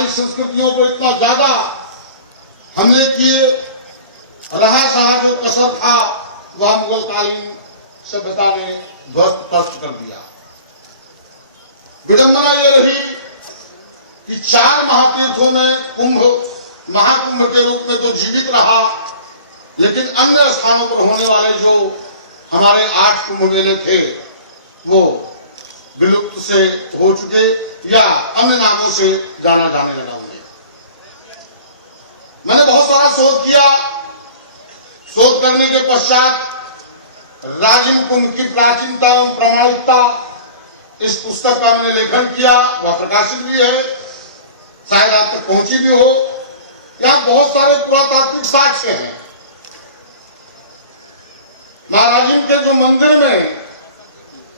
हमारी संस्कृतियों पर इतना ज्यादा हमले किए, रहा सहा जो कसर था वह मुगलकालीन सभ्यता ने ध्वस्त कर दिया। विडंबना ये रही कि 4 महातीर्थों में कुंभ महाकुंभ के रूप में तो जीवित रहा, लेकिन अन्य स्थानों पर होने वाले जो हमारे 8 कुंभ मेले थे वो विलुप्त से हो चुके या अन्य नामों से जाना जाने लगा उन्हें। मैंने बहुत सारा शोध किया। शोध करने के पश्चात राजिम कुंभ की प्राचीनता एवं प्रामाणिकता इस पुस्तक का मैंने लेखन किया, वह प्रकाशित भी है, शायद आप तक पहुंची भी हो। यहां बहुत सारे पुरातात्विक साक्ष्य हैं। महाराजिम के जो मंदिर में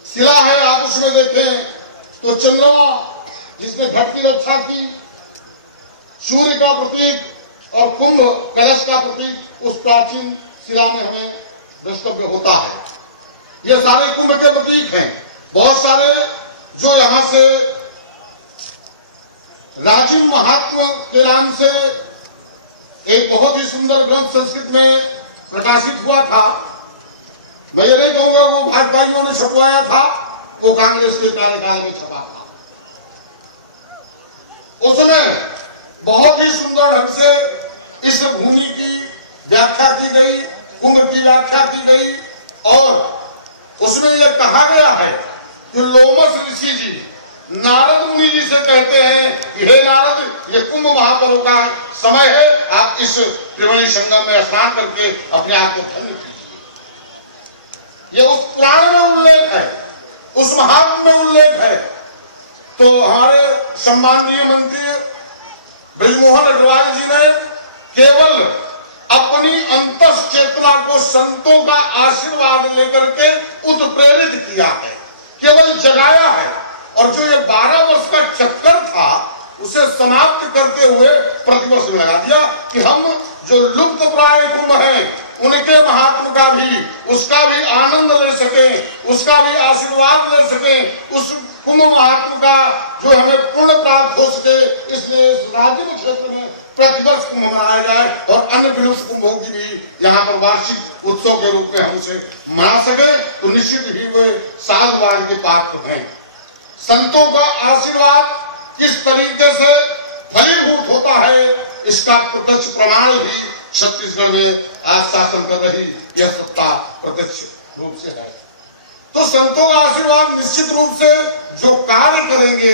शिला है, आप उसमें देखें तो चंद्रमा जिसने घट की रक्षा की, सूर्य का प्रतीक और कुंभ कलश का प्रतीक उस प्राचीन शिला में हमें द्रष्टव्य होता है। ये सारे कुंभ के प्रतीक हैं। बहुत सारे जो यहां से राजिम महात्मा के नाम से एक बहुत ही सुंदर ग्रंथ संस्कृत में प्रकाशित हुआ था। मैं ये नहीं कहूंगा वो भाजपाइयों ने छपवाया था, वो कांग्रेस के कार्यकाल में छपा था। उसमें बहुत ही सुंदर ढंग से इस भूमि की व्याख्या की गई, कुंभ की व्याख्या की गई और उसमें यह कहा गया है कि लोमस ऋषि जी नारद मुनि जी से कहते हैं कि हे नारद, ये कुंभ महापर्व का समय है, आप इस त्रिवेणी संगम में स्नान करके अपने आप को धन्य कीजिए। ये उस पुराण में उल्लेख है, उस महात्म में उल्लेख है। तो हमारे सम्माननीय मंत्री ब्रजमोहन अग्रवाल जी ने केवल अपनी अंतस चेतना को संतों का आशीर्वाद लेकर के उत्प्रेरित किया है, केवल जगाया है। और जो ये 12 वर्ष का चक्कर था उसे समाप्त करते हुए प्रतिवर्ष में लगा दिया कि हम जो लुप्त प्राय कुंभ है उनके महात्म का भी, उसका भी आनंद ले सके, उसका भी आशीर्वाद ले सके, उस कुंभ महात्म का जो हमें पुण्य प्राप्त हो सके, इसलिए इस राज्य क्षेत्र में प्रतिवर्ष कुंभ मनाया जाए और अन्य विलुप्त कुंभों की भी यहाँ पर वार्षिक उत्सव के रूप में हम उसे मना सके, तो निश्चित ही वे साधुवाद के पात्र हैं। संतों का आशीर्वाद किस तरीके से फलीभूत होता है, इसका प्रत्यक्ष प्रमाण भी छत्तीसगढ़ में आज शासन कर रही यह सत्ता प्रत्यक्ष रूप से है। तो संतों का आशीर्वाद निश्चित रूप से जो कार्य करेंगे,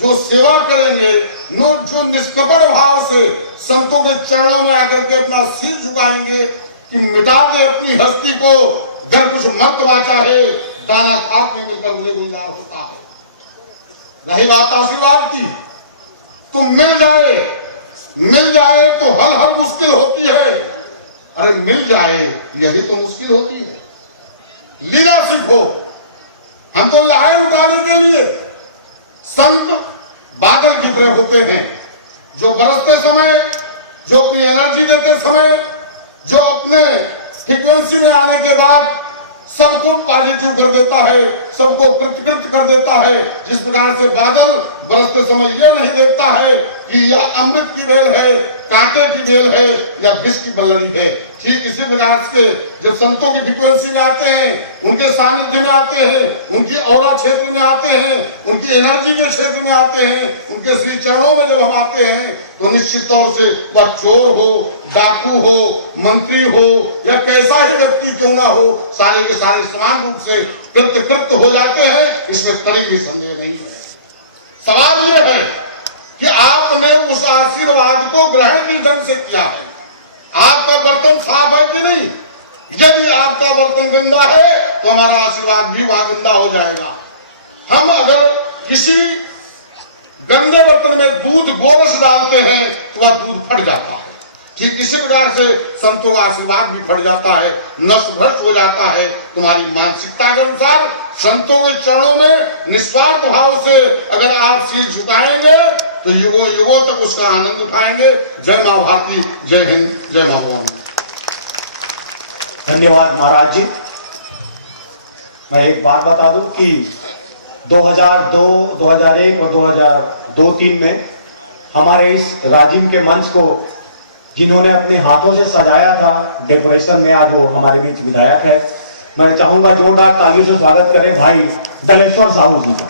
जो सेवा करेंगे, जो निष्कपट भाव से संतों के चरणों में आकर के अपना सिर झुकाएंगे कि मिटा दे अपनी हस्ती को, घर कुछ मत बाचा है, दाना खाक में मिलकर उन्हें गुलजार होता है। रही बात आशीर्वाद की, तो मिल जाए तो हर मुश्किल होती है। अरे मिल जाए यही तो मुश्किल होती है। लीला सीखो, हम तो लहर उड़ाने के लिए संत बादल की तरह होते हैं, जो बरसते समय, जो अपनी एनर्जी देते समय, जो अपने फ्रीक्वेंसी में आने के बाद सबको पॉजिटिव कर देता है, सबको प्रतिकृत कर देता है। जिस प्रकार से बादल बरसते समय यह नहीं देखता है कि यह अमृत की बेल है, कांटे की बेल है या विष की बल्लरी है, ठीक इसी प्रकार से जब संतों की फ्रीक्वेंसी में आते हैं, उनके सानिध्य में आते हैं, उनकी औरा क्षेत्र में आते हैं, उनकी एनर्जी के क्षेत्र में आते हैं, उनके श्री चरणों में जब हम आते हैं, तो निश्चित तौर से वह चोर हो, डाकू हो, मंत्री हो या कैसा ही व्यक्ति क्यों ना हो, सारे के सारे समान रूप से कृत हो जाते हैं, इसमें कहीं भी संदेह नहीं है। सवाल यह है कि आपने उस आशीर्वाद को ग्रहण किस ढंग से किया है। आपका बर्तन साफ है कि नहीं? यदि आपका बर्तन गंदा है तो हमारा आशीर्वाद भी वहां गंदा हो जाएगा। हम अगर किसी गंदे बर्तन में दूध गोरस डालते हैं तो वह दूध फट जाता है। ठीक इसी प्रकार से संतों का आशीर्वाद भी फट जाता है, नष्ट भ्रष्ट हो जाता है। तुम्हारी मानसिकता के अनुसार संतों के चरणों में निस्वार्थ भाव से अगर आप सिर झुकाएंगे तो युगों युगों तक उसका आनंद उठाएंगे। जय मां भारती, जय हिंद, जय मां भवानी। धन्यवाद महाराज जी। मैं एक बात बता दूं कि 2002, 2001 और 2002-03 में हमारे इस राजिम के मंच को जिन्होंने अपने हाथों से सजाया था डेकोरेशन में, आज वो हमारे बीच विधायक है। मैं चाहूंगा जोरदार तालियों से स्वागत करें भाई दलेश्वर साहू जी का।